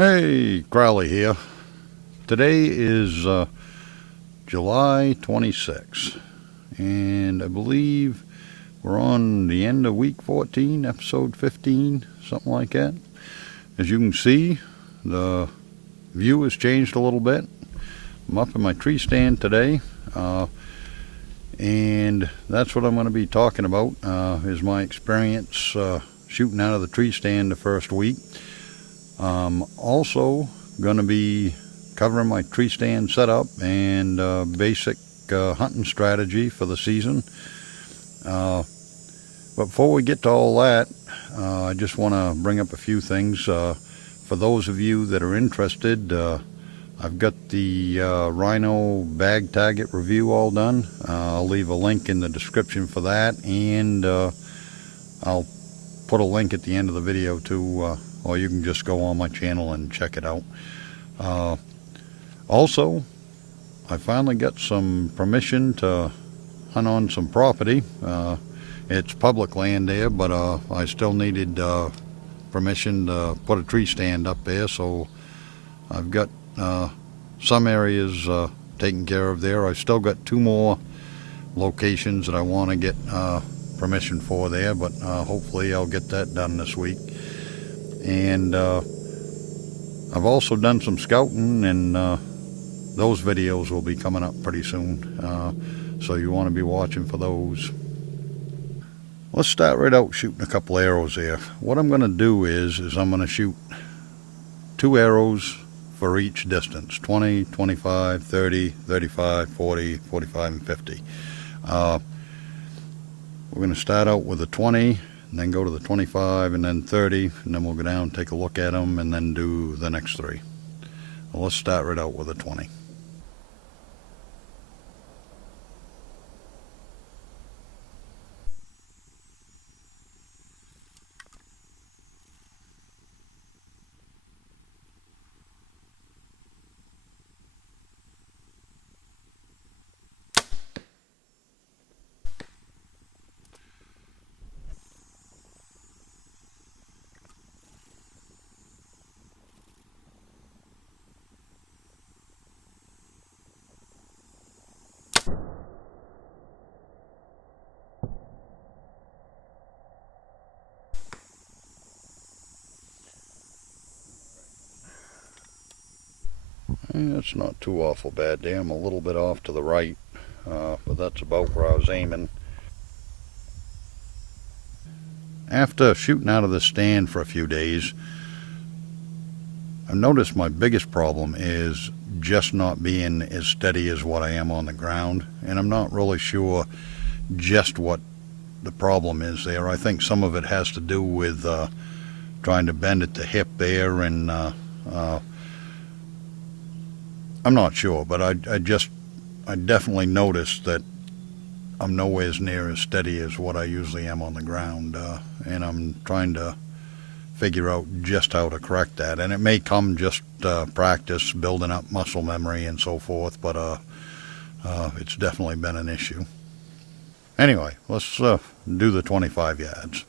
Hey, Crowley here. Today is July 26th, and I believe we're on the end of week 14, episode 15, something like that. As you can see, the view has changed a little bit. I'm up in my tree stand today, and that's what I'm going to be talking about, is my experience shooting out of the tree stand the first week. Also going to be covering my tree stand setup and basic hunting strategy for the season. But before we get to all that, I just want to bring up a few things. For those of you that are interested, I've got the Rhino bag target review all done. I'll leave a link in the description for that, and I'll put a link at the end of the video too, or you can just go on my channel and check it out. Also, I finally got some permission to hunt on some property. It's public land there, but I still needed permission to put a tree stand up there, so I've got some areas taken care of there. I've still got two more locations that I want to get permission for there, but hopefully I'll get that done this week. And I've also done some scouting, and those videos will be coming up pretty soon, so you want to be watching for those. Let's start right out shooting a couple arrows here. What I'm going to do is I'm going to shoot 2 arrows for each distance: 20, 25, 30, 35, 40, 45, and 50. We're going to start out with a 20, and then go to the 25, and then 30, and then we'll go down, take a look at them, and then do the next 3. Well, let's start right out with a 20. That's not too awful bad there. I'm a little bit off to the right, but that's about where I was aiming. After shooting out of the stand for a few days, I've noticed my biggest problem is just not being as steady as what I am on the ground, and I'm not really sure just what the problem is there. I think some of it has to do with trying to bend at the hip there, and I'm not sure, but I definitely noticed that I'm nowhere near as steady as what I usually am on the ground, and I'm trying to figure out just how to correct that. And it may come just practice, building up muscle memory and so forth, but it's definitely been an issue. Anyway, let's do the 25 yards.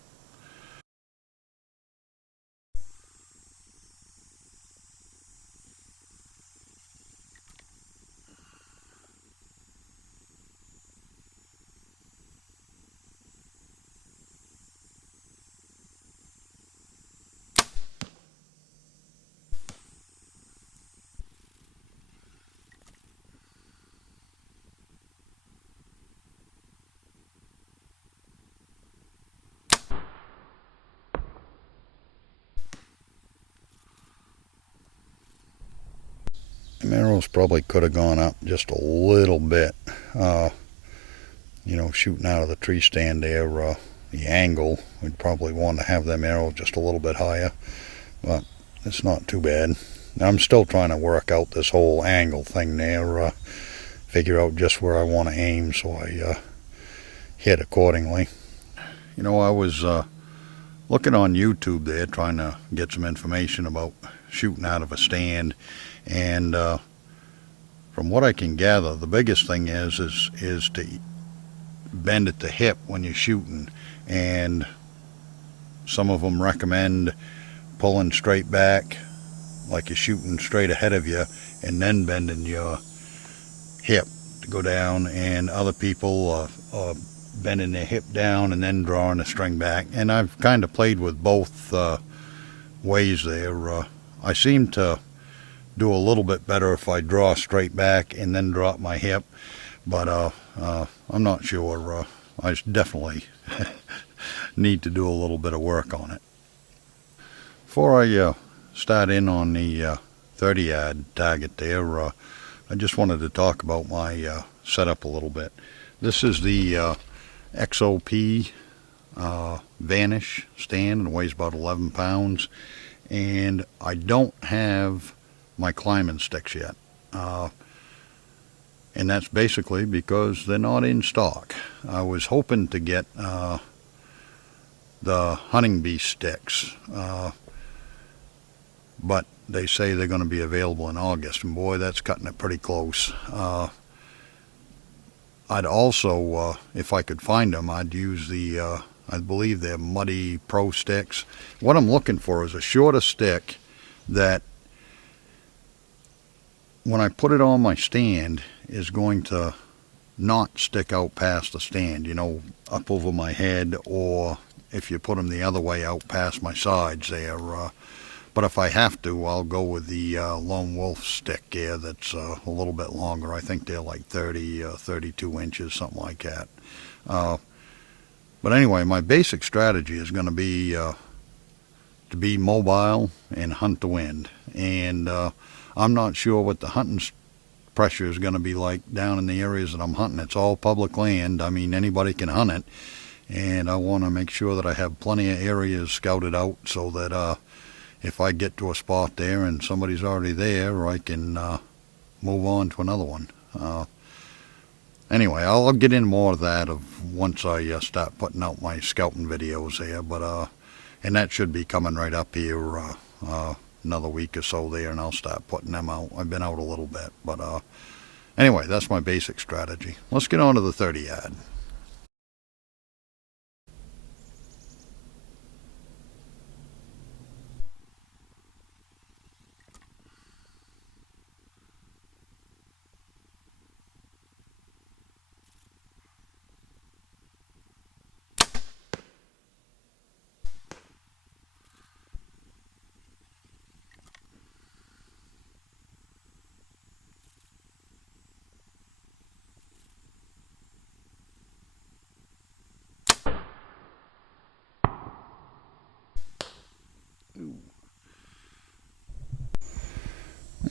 The arrows probably could have gone up just a little bit. Shooting out of the tree stand there, the angle, we'd probably want to have them arrows just a little bit higher, but it's not too bad. I'm still trying to work out this whole angle thing there, figure out just where I want to aim so I hit accordingly. I was looking on YouTube there, trying to get some information about shooting out of a stand, and from what I can gather, the biggest thing is to bend at the hip when you're shooting, and some of them recommend pulling straight back like you're shooting straight ahead of you and then bending your hip to go down, and other people are bending their hip down and then drawing the string back. And I've kind of played with both ways there. I seem to do a little bit better if I draw straight back and then drop my hip, but I'm not sure. I definitely need to do a little bit of work on it. Before I start in on the 30-yard target there, I just wanted to talk about my setup a little bit. This is the XOP Vanish stand, and weighs about 11 pounds, and I don't have my climbing sticks yet. And that's basically because they're not in stock. I was hoping to get the hunting bee sticks, but they say they're going to be available in August, and boy, that's cutting it pretty close. I'd also, if I could find them, I'd use the, I believe they're Muddy Pro sticks. What I'm looking for is a shorter stick that, when I put it on my stand, is going to not stick out past the stand, you know, up over my head, or if you put them the other way, out past my sides there. But if I have to, I'll go with the Lone Wolf stick here that's a little bit longer. I think they're like 30, 32 inches, something like that. But anyway, my basic strategy is going to be mobile and hunt the wind. And I'm not sure what the hunting pressure is going to be like down in the areas that I'm hunting. It's all public land. I mean, anybody can hunt it. And I want to make sure that I have plenty of areas scouted out so that if I get to a spot there and somebody's already there, I can move on to another one. Anyway, I'll get in more of that once I start putting out my scouting videos there. But and that should be coming right up here another week or so there, and I'll start putting them out. I've been out a little bit, but anyway, that's my basic strategy. Let's get on to the 30-yard.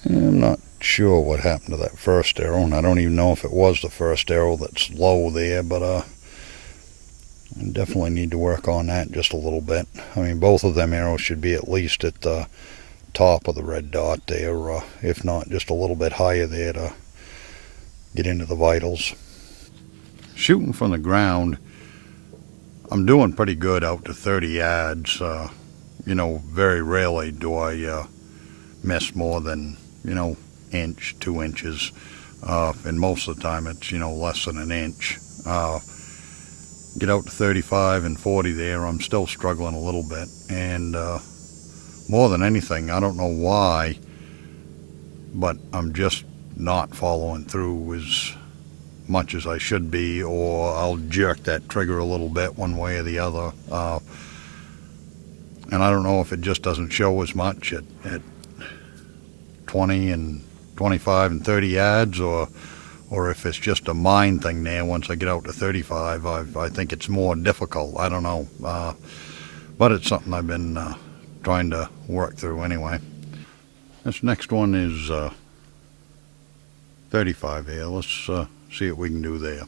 I'm not sure what happened to that first arrow, and I don't even know if it was the first arrow that's low there, but I definitely need to work on that just a little bit. I mean, both of them arrows should be at least at the top of the red dot there, if not just a little bit higher there to get into the vitals. Shooting from the ground, I'm doing pretty good out to 30 yards. You know, very rarely do I miss more than, you know, inch, 2 inches. And most of the time it's, you know, less than an inch. Get out to 35 and 40 there, I'm still struggling a little bit. And more than anything, I don't know why, but I'm just not following through as much as I should be, or I'll jerk that trigger a little bit one way or the other. And I don't know if it just doesn't show as much at 20 and 25 and 30 yards, or if it's just a mind thing there. Once I get out to 35, I think it's more difficult. I don't know. But it's something I've been trying to work through anyway. This next one is 35 here. Let's see what we can do there.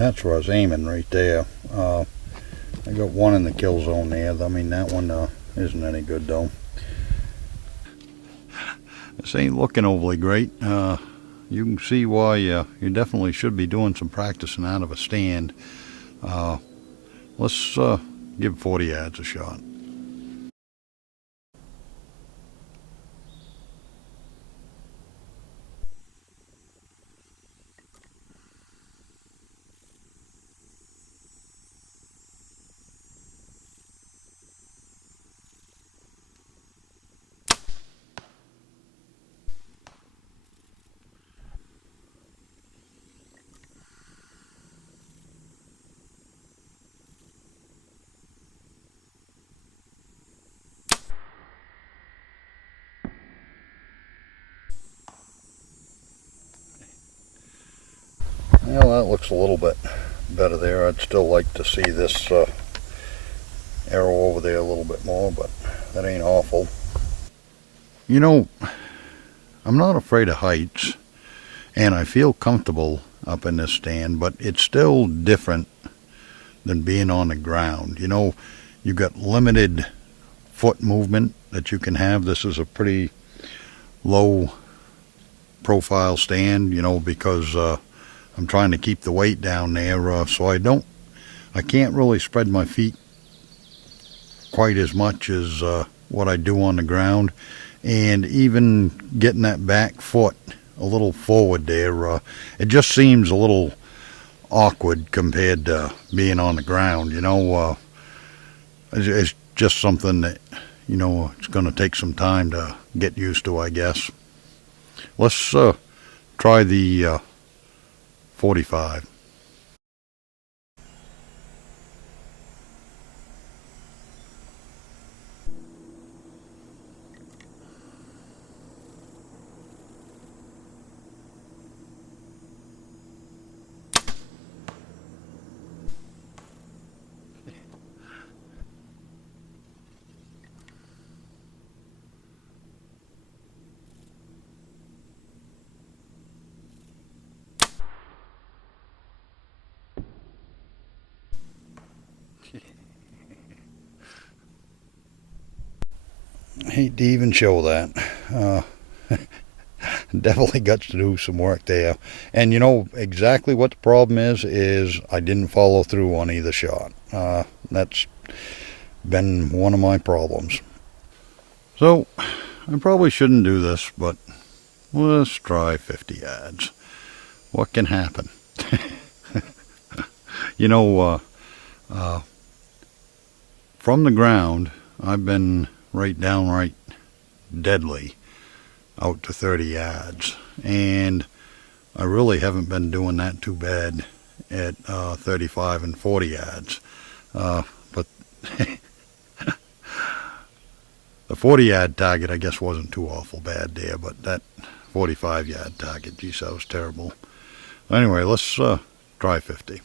That's where I was aiming, right there. I got one in the kill zone there. I mean, that one isn't any good though. This ain't looking overly great. You can see why you definitely should be doing some practicing out of a stand. Let's give 40 yards a shot. Well, that looks a little bit better there. I'd still like to see this arrow over there a little bit more, but that ain't awful. You know, I'm not afraid of heights, and I feel comfortable up in this stand, but it's still different than being on the ground. You know, you got limited foot movement that you can have. This is a pretty low profile stand, you know, because I'm trying to keep the weight down there, so I can't really spread my feet quite as much as what I do on the ground. And even getting that back foot a little forward there, it just seems a little awkward compared to being on the ground, you know. It's just something that, you know, it's going to take some time to get used to, I guess. Let's try the 45. I hate to even show that. Definitely got to do some work there. And you know exactly what the problem is I didn't follow through on either shot. That's been one of my problems. So, I probably shouldn't do this, but let's try 50 yards. What can happen? You know, from the ground, I've been downright deadly out to 30 yards. And I really haven't been doing that too bad at 35 and 40 yards. But the 40 yard target, I guess, wasn't too awful bad there, but that 45 yard target, geez, that was terrible. Anyway, let's try 50.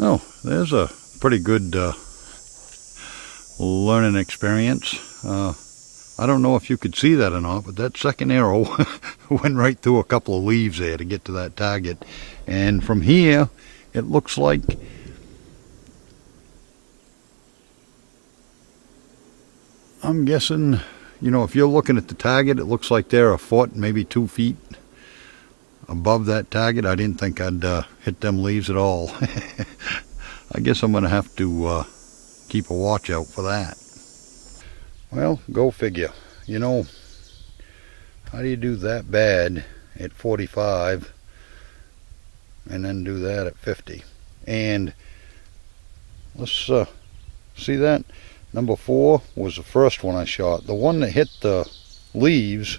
Oh, there's a pretty good learning experience. I don't know if you could see that or not, but that second arrow went right through a couple of leaves there to get to that target. And from here, it looks like I'm guessing, you know, if you're looking at the target, it looks like they're a foot, maybe 2 feet above that target. I didn't think I'd hit them leaves at all. I guess I'm going to have to keep a watch out for that. Well, go figure. You know, how do you do that bad at 45 and then do that at 50? And Let's see that? Number 4 was the first one I shot. The one that hit the leaves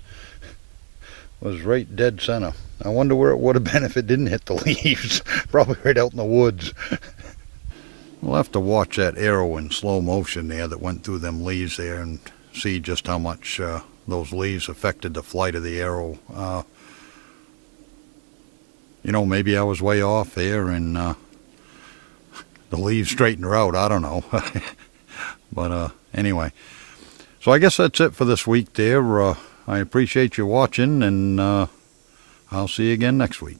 was right dead center. I wonder where it would have been if it didn't hit the leaves. Probably right out in the woods. We'll have to watch that arrow in slow motion there that went through them leaves there and see just how much those leaves affected the flight of the arrow. You know, maybe I was way off there and the leaves straightened her out. I don't know. But anyway, so I guess that's it for this week there. I appreciate you watching, and I'll see you again next week.